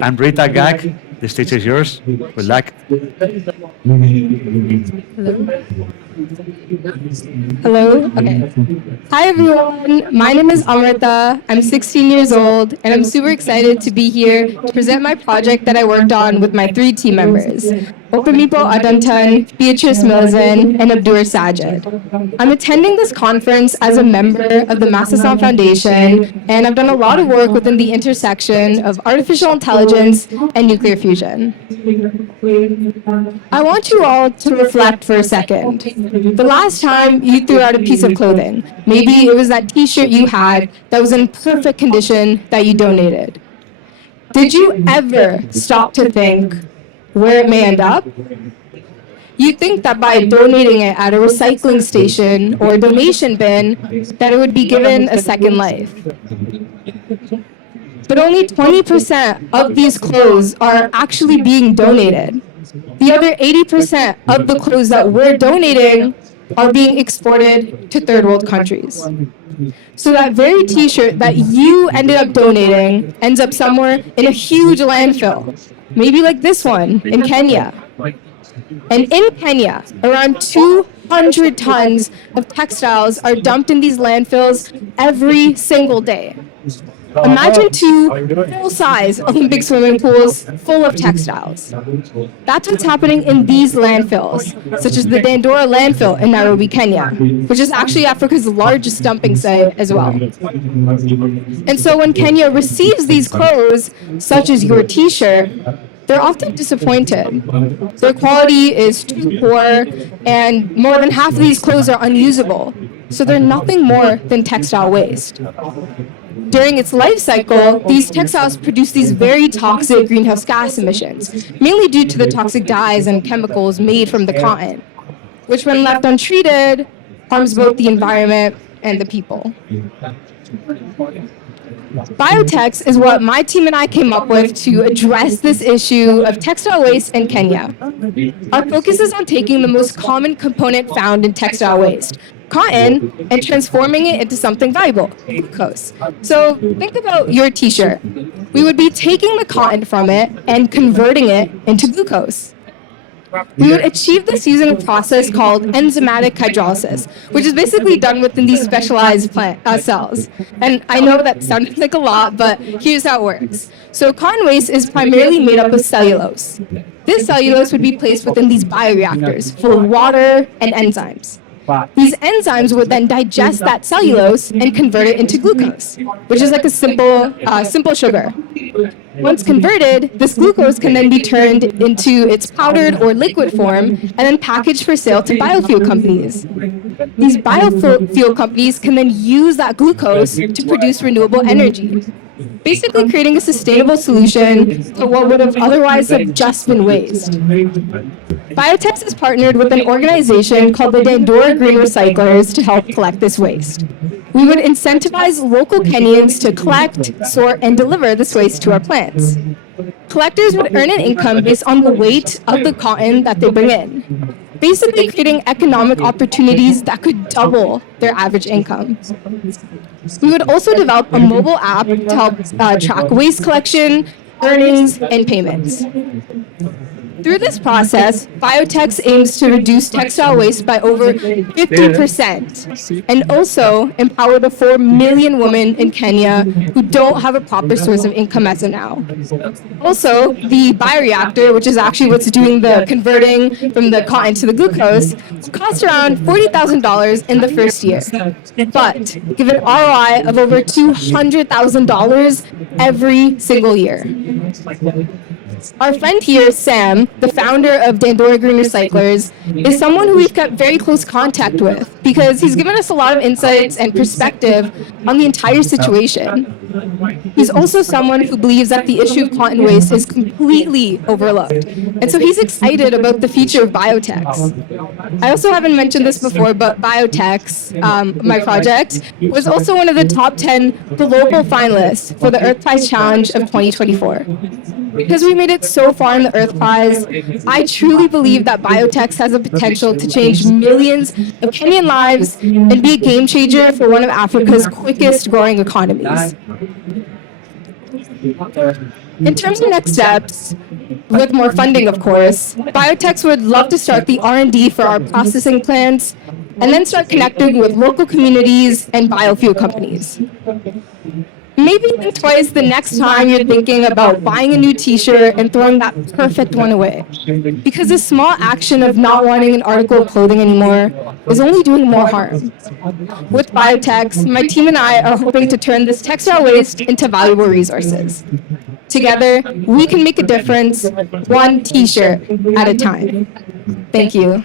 Amrita, Ghag, the stage is yours. Good luck. Hello. Okay. Hi, everyone. My name is Amrita. I'm 16 years old, and I'm super excited to be here to present my project that I worked on with my 3 team members, Opemipo Adantan, Beatrice Milzen, and Abdur Sajid. I'm attending this conference as a member of the Massasound Foundation, and I've done a lot of work within the intersection of artificial intelligence and nuclear fusion. I want you all to reflect for a second. The last time you threw out a piece of clothing, maybe it was that t-shirt you had that was in perfect condition that you donated. Did you ever stop to think where it may end up? You think that by donating it at a recycling station or a donation bin, that it would be given a second life. But only 20% of these clothes are actually being donated. The other 80% of the clothes that we're donating are being exported to third world countries. So that very t-shirt that you ended up donating ends up somewhere in a huge landfill, maybe like this one in Kenya. And in Kenya, around 200 tons of textiles are dumped in these landfills every single day. Imagine 2 full-size Olympic swimming pools full of textiles. That's what's happening in these landfills, such as the Dandora landfill in Nairobi, Kenya, which is actually Africa's largest dumping site as well. And so when Kenya receives these clothes, such as your t-shirt, they're often disappointed. Their quality is too poor, and more than half of these clothes are unusable. So they're nothing more than textile waste. During its life cycle, these textiles produce these very toxic greenhouse gas emissions, mainly due to the toxic dyes and chemicals made from the cotton, which when left untreated, harms both the environment and the people. BioTex is what my team and I came up with to address this issue of textile waste in Kenya. Our focus is on taking the most common component found in textile waste, cotton, and transforming it into something valuable, glucose. So think about your t-shirt. We would be taking the cotton from it and converting it into glucose. We would achieve this using a process called enzymatic hydrolysis, which is basically done within these specialized plant cells. And I know that sounds like a lot, but here's how it works. So cotton waste is primarily made up of cellulose. This cellulose would be placed within these bioreactors full of water and enzymes. These enzymes would then digest that cellulose and convert it into glucose, which is like a simple sugar. Once converted, this glucose can then be turned into its powdered or liquid form and then packaged for sale to biofuel companies. These biofuel companies can then use that glucose to produce renewable energy, basically creating a sustainable solution to what would have otherwise have just been waste. BioTex has partnered with an organization called the Dandora Green Recyclers to help collect this waste. We would incentivize local Kenyans to collect, sort, and deliver this waste to our plants. Collectors would earn an income based on the weight of the cotton that they bring in, basically creating economic opportunities that could double their average income. We would also develop a mobile app to help track waste collection, earnings, and payments. Through this process, BioTex aims to reduce textile waste by over 50% and also empower the 4 million women in Kenya who don't have a proper source of income as of now. Also, the bioreactor, which is actually what's doing the converting from the cotton to the glucose, costs around $40,000 in the first year, but give an ROI of over $200,000 every single year. Our friend here, Sam, the founder of Dandora Green Recyclers, is someone who we've kept very close contact with because he's given us a lot of insights and perspective on the entire situation. He's also someone who believes that the issue of cotton waste is completely overlooked, and so he's excited about the future of BioTex. I also haven't mentioned this before, but BioTex, my project, was also one of the top 10 global finalists for the Earth Prize Challenge of 2024. Because we made it so far in the Earth Prize, I truly believe that BioTex has the potential to change millions of Kenyan lives and be a game changer for one of Africa's quickest growing economies. In terms of next steps, with more funding, of course, BioTex would love to start the R&D for our processing plants and then start connecting with local communities and biofuel companies. Maybe think twice the next time you're thinking about buying a new t-shirt and throwing that perfect one away. Because this small action of not wanting an article of clothing anymore is only doing more harm. With BioTex, my team and I are hoping to turn this textile waste into valuable resources. Together, we can make a difference, one t-shirt at a time. Thank you.